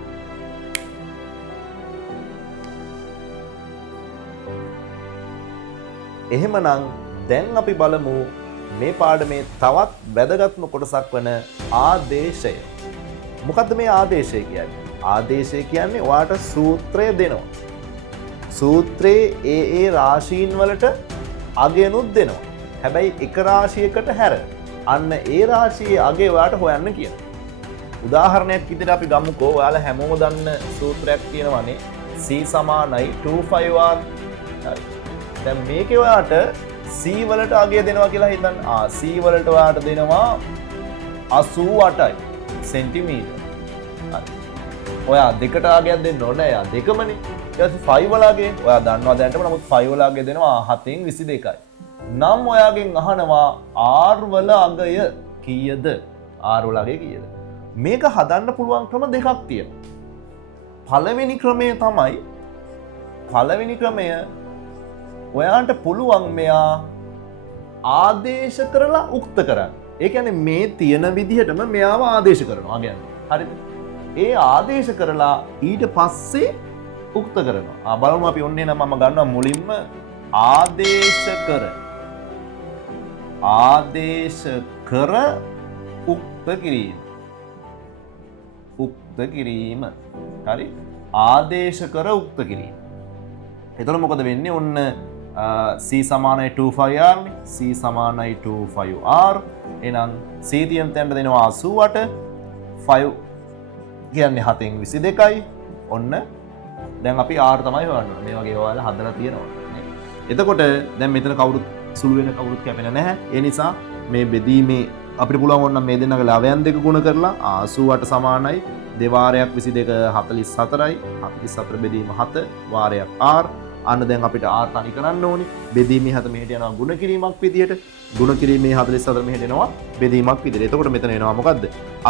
එහෙමනම් දැන් අපි බලමු මේ පාඩමේ තවත් වැදගත්ම කොටසක් වන ආදේශය. මොකද්ද මේ ආදේශය කියන්නේ? ආදේශය කියන්නේ ඔයාට සූත්‍රය දෙනවා. සූත්‍රයේ ඒ රාශීන් වලට අගයනුත් දෙනවා. හැබැයි එක රාශියකට හැර අන්න ඒ රාශියේ අගය ඔයාට හොයන්න කියනවා. උදාහරණයක් විදිහට අපි ගමුකෝ. ඔයාලා හැමෝම දන්න සූත්‍රයක් තියෙනවානේ c සමානයි 2πr. හරි. දැන් මේකේ ඔයාට c වලට අගය දෙනවා කියලා හිතන්න. c වලට ඔයාට දෙනවා 88යි සෙන්ටිමීටර්. හරි. ඔයා දෙකට අගයක් දෙන්න ඕනේ. එයා දෙකමනේ. ඊට පස්සේ 5 වලගේ ඔයා දන්නවා දැනටම. නමුත් 5 වලගේ දෙනවා 7න් 22යි. නම් ඔයාගෙන් අහනවා r වල අගය කීයද? r වල අගය කීයද? මේක හදන්න පුළුවන් ක්‍රම දෙකක් තියෙනවා. පළවෙනි ක්‍රමය තමයි ඔයාට පුළුවන් මෙයා ආදේශ කරලා උක්ත කරන්න. ඒ කියන්නේ මේ තියෙන විදිහටම මෙයාව ආදේශ කරනවා කියන්නේ. හරිද? ඒ ආදේශ කරලා ඊට පස්සේ උක්ත කරනවා. බලමු අපි ඔන්නේ නම් මම ගන්නවා මුලින්ම ආදේශ කර උක්ත කිරීම. උක්ත කිරීම. හරි? ආදේශ කර උක්ත කිරීම. එතකොට මොකද වෙන්නේ? ඔන්න c සමානයි 2πr නේ. c සමානයි 2πr. එහෙනම් c තියන තැනට දෙනවා 88. 5 කියන්නේ 7න් 22යි. ඔන්න දැන් අපි r තමයි හොයන්න ඕනේ. මේ වගේ ඔයාලා හදලා තියෙනවා නේ. එතකොට දැන් මෙතන කවුරුත් සුළු වෙන කවුරුත් කැපෙන්නේ නැහැ. ඒ නිසා මේ බෙදීමේ අපිට පුළුවන් ඕන නම් මේ දෙන්නගේ ලවයන් දෙක ගුණ කරලා 88 සමානයි 2 වාරයක් 22 44යි. 44 බෙදීම 7 වාරයක් r. අන්න දැන් අපිට r තනි කරන්න ඕනේ. බෙදීමේ 7 මෙහෙට යනවා ගුණ කිරීමක් විදියට. ගුණ කිරීමේ 44 මෙහෙට එනවා බෙදීමක් විදියට. එතකොට මෙතන එනවා මොකද්ද?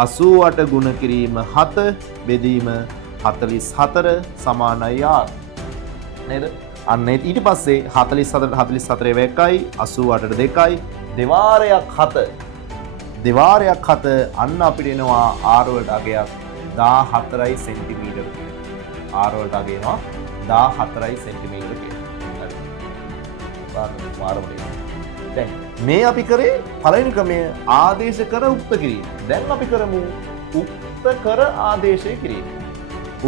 88 ගුණ කිරීම 7 බෙදීම 44 සමානයි r. නේද? අන්න ඊට පස්සේ 44 එකයි 88ට 2යි දෙවාරයක් 7 දෙවාරයක් 7 අන්න අපිට එනවා r වලට අගයක් 14යි සෙන්ටිමීටර. r වලට අගය එනවා 14යි සෙන්ටිමීටර කියලා. හරි. දැන් මේ අපි කරේ පළවෙනි ක්‍රමය ආදේශ කර උක්ත කිරීම. දැන් අපි කරමු උක්ත කර ආදේශය කිරීම.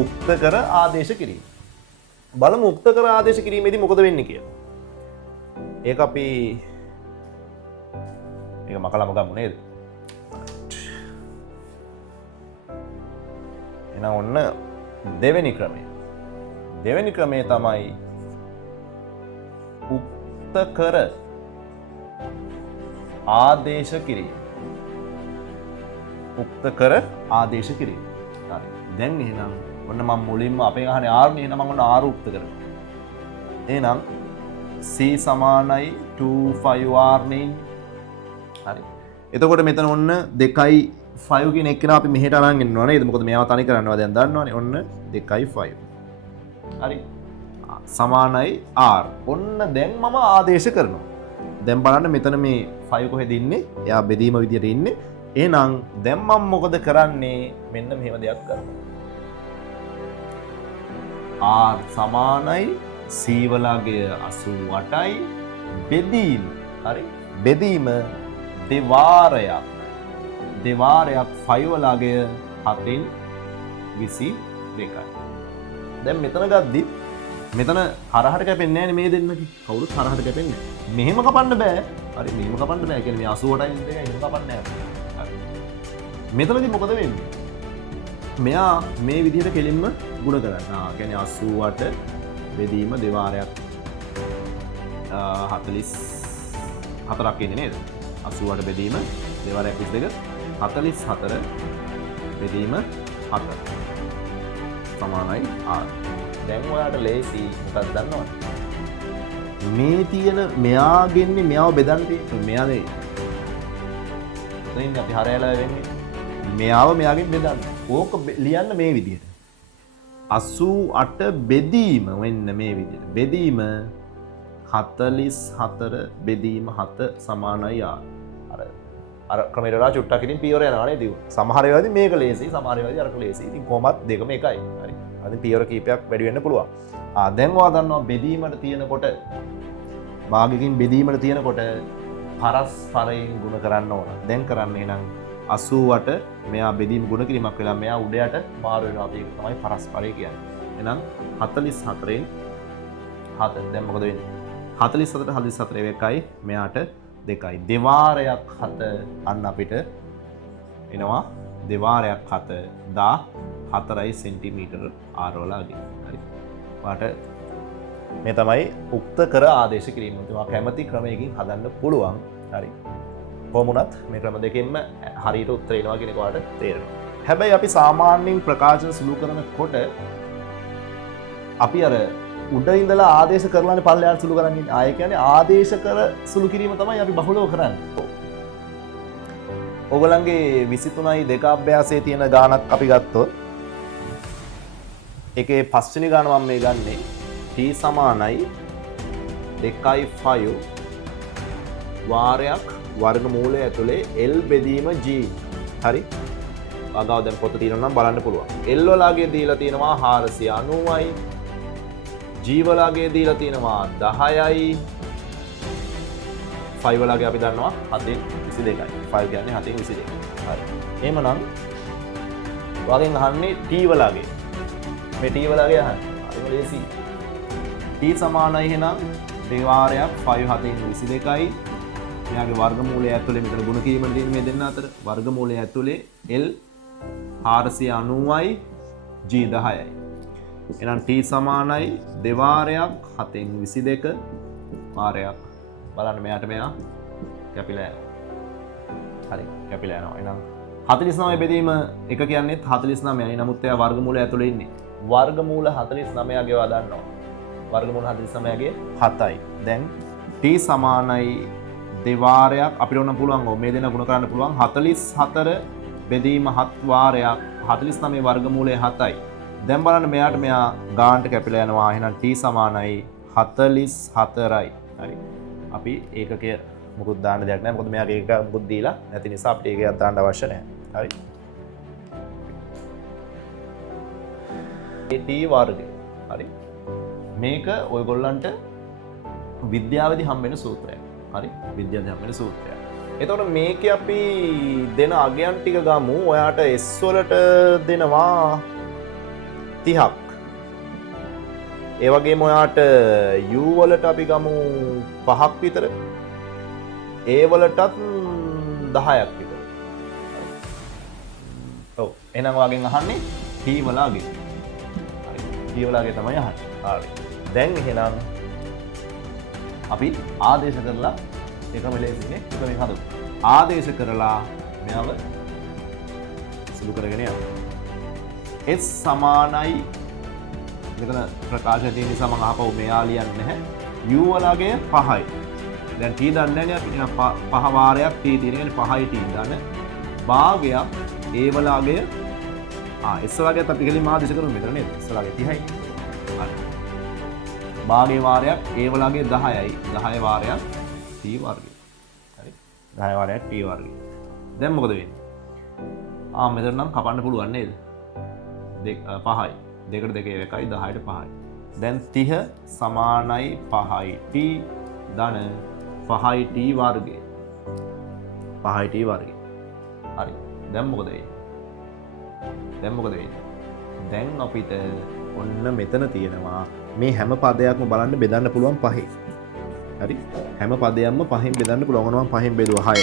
උක්ත කර ආදේශ කිරීම. බලමු උක්ත කර ආදේශ කිරීමේදී මොකද වෙන්නේ කියලා. ඒක අපි මේක මකලම ගමු නේද? එහෙනම් ඔන්න දෙවෙනි ක්‍රමය. දෙවෙනි ක්‍රමය තමයි උක්ත කර ආදේශ කිරීම. උක්ත කර ආදේශ කිරීම. හරි. දැන් එහෙනම් ඔන්න මම මුලින්ම අපේ අහන්නේ r නේ. එහෙනම් මම ඔන්න r උක්ත කරනවා. එහෙනම් c සමානයි 2πr නේ. හරි. එතකොට මෙතන ඔන්න 2යි 5 කියන එක අපි මෙහෙට අරන් ඉන්නවා නේද? මොකද මේවා තනි කරන්නවා දැන් දන්නවනේ. ඔන්න 2යි 5. හරි. සමානයි r. ඔන්න දැන් මම ආදේශ කරනවා. දැන් බලන්න මෙතන මේ 5 කොහෙද ඉන්නේ? එයා බෙදීම විදියට ඉන්නේ. එහෙනම් දැන් මම මොකද කරන්නේ? මෙන්න මෙහෙම දෙයක් කරනවා. r සමානයි c වලගේ 88යි බෙදීම. හරි. බෙදීම දෙවාරයක් 5 වලගේ 7න් 22යි. දැන් මෙතන ගද්දි මෙතන හරහට කැපෙන්නේ නැහැ නේ මේ දෙන්නගේ. කවුරුත් හරහට කැපෙන්නේ නැහැ. මෙහෙම කපන්න බෑ. හරි මෙහෙම කපන්න බෑ. කියන්නේ මේ 88යි දෙකයි එහෙම කපන්න නැහැ. හරි. මෙතනදී මොකද වෙන්නේ? මෙයා මේ විදිහට කෙලින්ම ගුණ කරනවා. කියන්නේ 88 බෙදීම දෙවාරයක් 44ක් එන්නේ නේද? 80ට බෙදීම 2 වරක් 22 44 බෙදීම 4 සමානයි R. දැන් ඔයාලට ලේසි මොකක්ද දන්නවද? මේ තියෙන මෙයාගෙන්නේ මෙයාව බෙදන්න තියෙන්නේ මෙයානේ. දැන් අපි හරයලා වෙන්නේ මෙයාව මෙයාගෙන් බෙදන්න. ඕක ලියන්න මේ විදිහට. 88 බෙදීම වෙන්න මේ විදිහට. බෙදීම 44 බෙදීම 7 සමානයි R. අර ක්‍රමයට වඩා චුට්ටක් ඉතින් පියවර යනවා නේද? සමහර වෙලාවදී මේක ලේසි, සමහර වෙලාවදී අරක ලේසි. ඉතින් කොහොමත් දෙකම එකයි. හරි. අද පියවර කීපයක් වැඩි වෙන්න පුළුවන්. දැන් ඔයා දන්නවා බෙදීමට තියෙනකොට භාගයකින් බෙදීමට තියෙනකොට පරස්පරයෙන් ගුණ කරන්න ඕන. දැන් කරන්නේ නම් 88 මෙයා බෙදීම ගුණ කිරීමක් වෙලා මෙයා උඩයට මාරු වෙනවා. ඒක තමයි පරස්පරය කියන්නේ. එහෙනම් 44න් 7 දැන් මොකද වෙන්නේ? 44 එකයි මෙයාට 2යි. දෙවාරයක් 7 අන්න අපිට එනවා දෙවාරයක් 7 14 සෙන්ටිමීටර ආරවලාගේ. හරි. වාට මේ තමයි උක්ත කර ආදේශ කිරීම. ඒවා කැමැති ක්‍රමයකින් හදන්න පුළුවන්. හරි. කොහොමුණත් මේ ක්‍රම දෙකෙන්ම හරියට උත්තර එනවා කියන එක ඔයාලට තේරෙනවා. හැබැයි අපි සාමාන්‍යයෙන් ප්‍රකාශන සුළු කරනකොට අපි අර උඩ ඉඳලා ආදේශ කරලානේ පල්ලෙහාට සුළු කරන්නේ. ආය කියන්නේ ආදේශ කර සුළු කිරීම තමයි අපි බහුලව කරන්නේ. ඔයගලන්ගේ 23යි 2 අභ්‍යාසයේ තියෙන ගානක් අපි ගත්තොත් ඒකේ පස්වෙනි ගාන මම මේ ගන්නේ t සමානයි 2.5 වාරයක් වර්ගමූලය ඇතුලේ L බෙදීම G. හරි. අගාව දැන් පොත තියෙනවා නම් බලන්න පුළුවන්. L වලගේ දීලා තියෙනවා 490යි. G වලගේ දීලා තියෙනවා 10යි. 5 වලගේ අපි දන්නවා 7න් 22යි. 5 කියන්නේ 7න් 22. හරි. එහෙමනම් වගෙන් අහන්නේ t වලගේ. මේ t වලගේ අහන්නේ. හරිම ලේසි. t සමානයි එහෙනම් දෙවාරයක් 5 7න් 22යි. මෙයාගේ වර්ගමූලය ඇතුලේ මෙතන ගුණ කිරීමෙන් තියෙන මේ දෙන්න අතර වර්ගමූලය ඇතුලේ L 490යි G 10යි. එහෙනම් t සමානයි දෙවාරයක් 7න් 22 වාරයක් බලන්න මෙයාට මෙයා කැපිලා යනවා. හරි කැපිලා යනවා. එහෙනම් 49 බෙදීම 1 කියන්නේ 49යි. නමුත් එයා වර්ගමූලය ඇතුලේ ඉන්නේ. වර්ගමූල 49 ගේ වා දන්නවා. වර්ගමූල 49ගේ 7යි. දැන් t සමානයි දෙවාරයක් අපිට උන්න පුළුවන් මේ දෙන ගුණ කරන්න පුළුවන් 44 බෙදීම 7 වාරයක් 49 වර්ගමූලය 7යි. දැන් බලන්න මෙයාට මෙයා ගානට කැපිලා යනවා. එහෙනම් t සමානයි 44යි. හරි. අපි ඒකකය මොකුත් දාන්න දෙයක් නැහැ. මොකද මෙයාගේ ඒක මොකුත් දීලා නැති නිසා අපිට ඒකයක් දාන්න අවශ්‍ය නැහැ. හරි. t වර්ගය. හරි. මේක ඔයගොල්ලන්ට විද්‍යාවේදී හම්බ වෙන සූත්‍රයක්. හරි. විද්‍යාවෙන් හම්බ වෙන සූත්‍රයක්. එතකොට මේකේ අපි දෙන අගයන් ටික ගමු. ඔයාට S වලට දෙනවා 30ක්. ඒ වගේම ඔයාට U වලට අපි ගමු 5ක් විතර. A වලටත් 10ක් විතර. ඔව්. එහෙනම් ඔයාගෙන් අහන්නේ T වලගේ. හරි. T වලගේ තමයි අහන්නේ. හරි. දැන් එහෙනම් අපි ආදේශ කරලා ඒකම ලේසිනේ ඒක මේ හදමු. ආදේශ කරලා මෙයව සුළු කරගෙන යමු. S සමානයි මෙතන ප්‍රකාශය තියෙන නිසා මම ආපහු මෙයා ලියන්නේ නැහැ. U වලගේ 5යි. දැන් t දන්නේ නැහැ අපි 5 වාරයක් t තියෙන කියන්නේ 5යි t දාන භාගයක් A වලගේ S වලගේ අපි කෙලින්ම ආදේශ කරමු මෙතන නේද? S වලගේ 30යි. හරි. භාගයේ වාරයක් A වලගේ 10යි. 10 වාරයක් t වර්ගය. හරි. 10 වාරයක් t වර්ගය. දැන් මොකද වෙන්නේ? මෙතන නම් කපන්න පුළුවන් නේද? 5යි. 2ට 2 එකයි 10ට 5යි. දැන් 30 සමානයි 5යි t ධන 5යි t වර්ගය. 5යි t වර්ගය. හරි. දැන් මොකද වෙන්නේ? දැන් අපිට ඔන්න මෙතන තියෙනවා මේ හැම පදයක්ම බලන්න බෙදන්න පුළුවන් 5යි. හරි. හැම පදයක්ම 5න් බෙදන්න පුළුවන්. මොනවා 5න් බෙදුවා 6.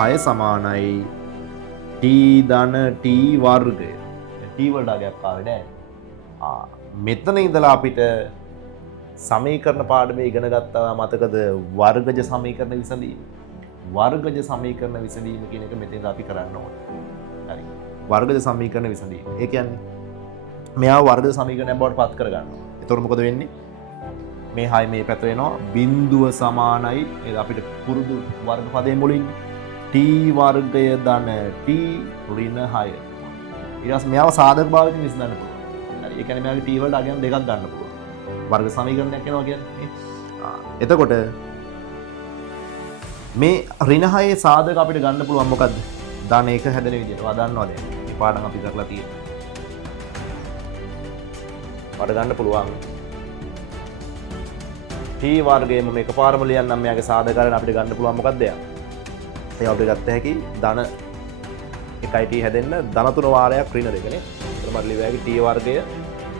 6 සමානයි t ධන t වර්ගය. t වලට අගයක් ආවේ නැහැ. මෙතන ඉඳලා අපිට සමීකරණ පාඩමේ ඉගෙන ගත්තා මතකද වර්ගජ සමීකරණ විසඳීම. වර්ගජ සමීකරණ විසඳීම කියන එක මෙතෙන්ද අපි කරන්න ඕනේ. හරි. වර්ගජ සමීකරණ විසඳීම. ඒ කියන්නේ මෙයා වර්ගජ සමීකරණයක් බවට පත් කර ගන්නවා. එතකොට මොකද වෙන්නේ? මේ 6 මේ පැත්ත වෙනවා බිඳුව සමානයි ඒ අපිට පුරුදු වර්ග පදයේ මුලින් t වර්ගය ධන t ඍණ 6. ඊට පස්සේ මෙයාව සාධක භාවයෙන් විසඳන්න පුළුවන්. හරි. ඒ කියන්නේ මෙයාගේ t වලට අගයන් දෙකක් ගන්න පුළුවන්. වර්ග සමීකරණයක් වෙනවා කියන්නේ. එතකොට මේ ඍණ 6 සාධක අපිට ගන්න පුළුවන් මොකද්ද? ධන 1 හැදෙන විදිහට. ඔයා දන්නවා දැන්. මේ පාඩම් අපි කරලා තියෙනවා. වඩ ගන්න පුළුවන්. t වර්ගයේම මේක පාරම ලියන්නම් මෙයාගේ සාධක කරගෙන අපිට ගන්න පුළුවන් මොකද්ද එයා? ඒ අපිට ගත්ත හැකි ධන 1යි t හැදෙන්න ධන 3 වාරයක් ඍණ 2 නේ. ඒතර මට ලියවියාගේ t වර්ගය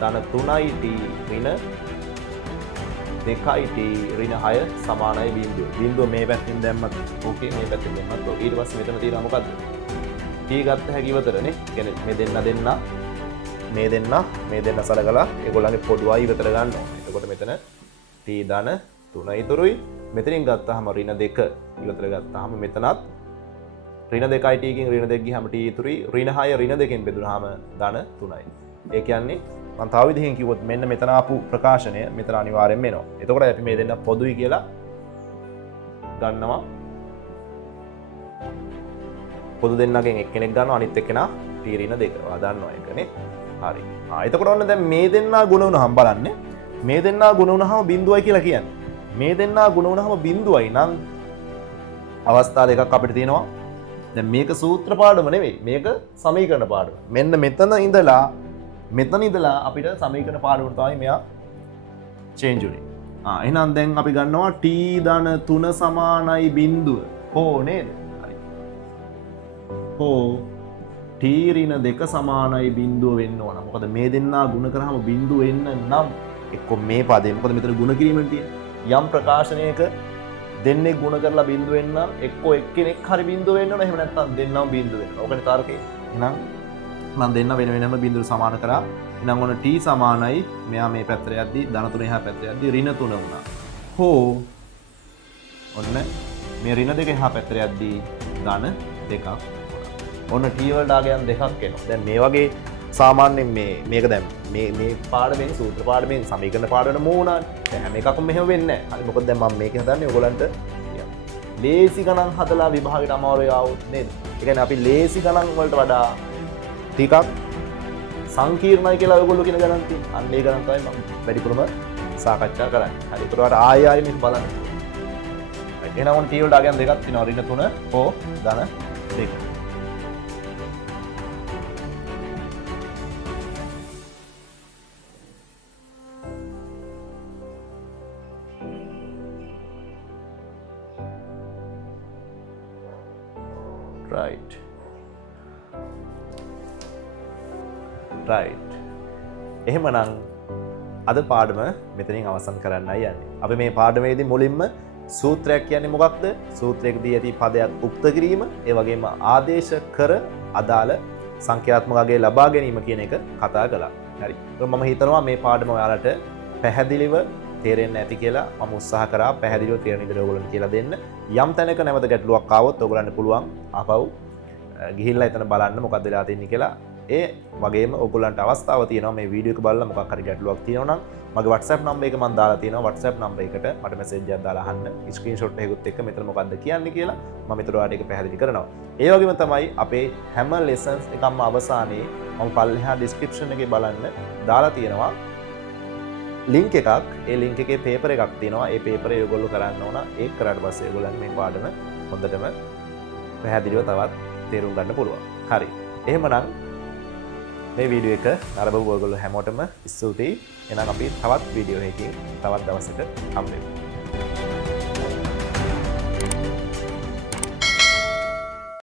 ධන 3යි t ඍණ 2යි t ඍණ 6 සමානයි බිඳුව. බිඳුව මේ පැත්තෙන් දැම්මත් ඕකේ මේ පැත්තෙන් දැම්මත් ඕකේ. ඊට පස්සේ මෙතන තියෙනවා මොකද්ද? t ගත්ත හැකි ඉවතරනේ. කියන්නේ මේ දෙන්න සලකලා ඒගොල්ලන්ගේ පොදු i ඉවතර ගන්නවා. එතකොට මෙතන t ධන 3 ඉතුරුයි. මෙතනින් ගත්තාම ඍණ 2 ඉවතර ගත්තාම මෙතනත් ඍණ 2යි t කින් ඍණ 2 ගියාම t ඉතුරුයි. ඍණ 6 ඍණ 2කින් බෙදුනහම ධන 3යි. ඒ කියන්නේ මම තව විදිහකින් කිව්වොත් මෙන්න මෙතන ආපු ප්‍රකාශනය මෙතන අනිවාර්යෙන්ම එනවා. එතකොට අපි මේ දෙන්න පොදුයි කියලා ගන්නවා. පොදු දෙන්නගෙන් එක්කෙනෙක් ගන්නවා අනිත් එක්කෙනා t ඍණ 2. ඔයා දන්නවා ඒකනේ. හරි. එතකොට ඔන්න දැන් මේ දෙන්නා ගුණ වුණාම බලන්න. මේ දෙන්නා ගුණ වුණාම බිඳුවයි කියලා කියන්නේ. මේ දෙන්නා ගුණ වුණාම බිඳුවයි නම් අවස්ථා දෙකක් අපිට තියෙනවා. දැන් මේක සූත්‍ර පාඩම නෙවෙයි. මේක සමීකරණ පාඩම. මෙන්න මෙතන ඉඳලා අපිට සමීකරණ පාඩමට තමයි මෙයා චේන්ජ් උනේ. එහෙනම් දැන් අපි ගන්නවා t ධන 3 සමානයි බිඳුව. හෝ නේද? හරි. හෝ t ඍණ 2 සමානයි බිඳුව වෙන්න ඕන. මොකද මේ දෙන්නා ගුණ කරාම බිඳුව එන්න නම් එක්ක මේ පදේ මොකද මෙතන ගුණ කිරීමෙන් තියෙන්නේ. යම් ප්‍රකාශනයක දෙන්නේ ගුණ කරලා බිඳුව වෙන්න නම් එක්ක එක්කෙනෙක් හරි බිඳුව වෙන්න ඕන. එහෙම නැත්නම් දෙන්නම බිඳුව වෙන්න ඕන. ඔකනේ තාරකේ. එහෙනම් මම දෙන්න වෙන වෙනම බිඳුව සමාන කරා. එහෙනම් ඔන්න t සමානයි මෙයා මේ පැත්තට යද්දි ධන 3 එහා පැත්තට යද්දි ඍණ 3 වුණා. හෝ ඔන්න මේ ඍණ 2 එහා පැත්තට යද්දි ධන 2ක්. ඔන්න t වලට ආගයන් දෙකක් එනවා. දැන් මේ වගේ සාමාන්‍යයෙන් මේක දැන් මේ පාඩමෙන් සූත්‍ර පාඩමෙන් සමීකරණ පාඩමන මූණානේ. දැන් හැම එකක්ම මෙහෙම වෙන්නේ නැහැ. හරි මොකද දැන් මම මේක හදන්නේ ඔයගලන්ට ලේසි ගණන් හදලා විභාගයට අමාරු ආවොත් නේද? ඒ කියන්නේ අපි ලේසි ගණන් වලට වඩා ටිකක් සංකීර්ණයි කියලා ඔයගොල්ලෝ කියන ගණන් තියෙන. අන්න ඒ ගණන් තමයි මම වැඩිපුරම සාකච්ඡා කරන්නේ. හරි ඒකට ආයෙ මේක බලන්න. එහෙනම් ඔන්න t වලට ආගයන් දෙකක් තියෙනවා. ඍණ 3 හෝ ධන 2. right. එහෙමනම් අද පාඩම මෙතනින් අවසන් කරන්නයි යන්නේ. අපි මේ පාඩමේදී මුලින්ම සූත්‍රයක් කියන්නේ මොකක්ද? සූත්‍රයකදී ඇති පදයක් උක්ත කිරීම, ඒ වගේම ආදේශ කර අදාළ සංඛ්‍යාත්මක අගය ලබා ගැනීම කියන එක කතා කළා. හරි. මම හිතනවා මේ පාඩම ඔයාලට පැහැදිලිව තේරෙන්න ඇති කියලා මම උත්සාහ කරා. පැහැදිලිව තේරෙන විදිහට ඔයගොල්ලන්ට කියලා දෙන්න. යම් තැනක නැවත ගැටලුවක් ආවොත් ඔයගොල්ලන්ට පුළුවන් ආපහු ගිහිල්ලා එතන බලන්න මොකක්ද වෙලා තියෙන්නේ කියලා. ඒ වගේම ඔයගොල්ලන්ට අවස්ථාව තියෙනවා මේ වීඩියෝ එක බලලා මොකක් හරි ගැටලුවක් තියෙනවා නම් මගේ WhatsApp නම්බර් එක මම දාලා තියෙනවා. WhatsApp නම්බර් එකට මට මැසේජ් එකක් දාලා අහන්න. ස්ක්‍රීන්ෂොට් එකකුත් එක්ක මෙතන මොකක්ද කියන්නේ කියලා මම ඊට ඔයාලට ඒක පැහැදිලි කරනවා. ඒ වගේම තමයි අපේ හැම lessons එකක්ම අවසානයේ මම පල්ලෙහා description එකේ බලන්න දාලා තියෙනවා link එකක්. ඒ link එකේ paper එකක් තියෙනවා. ඒ paper එක ඔයගොල්ලෝ කරන්න ඕන. ඒක කරාට පස්සේ ඔයගොල්ලන් මේ පාඩම හොඳටම පැහැදිලිව තවත් තේරුම් ගන්න පුළුවන්. හරි. එහෙමනම් මේ වීඩියෝ එක නරඹපු ඔයගොල්ලෝ හැමෝටම ස්තුතියි. එහෙනම් අපි තවත් වීඩියෝ එකකින් තවත් දවසක හම්බ වෙමු.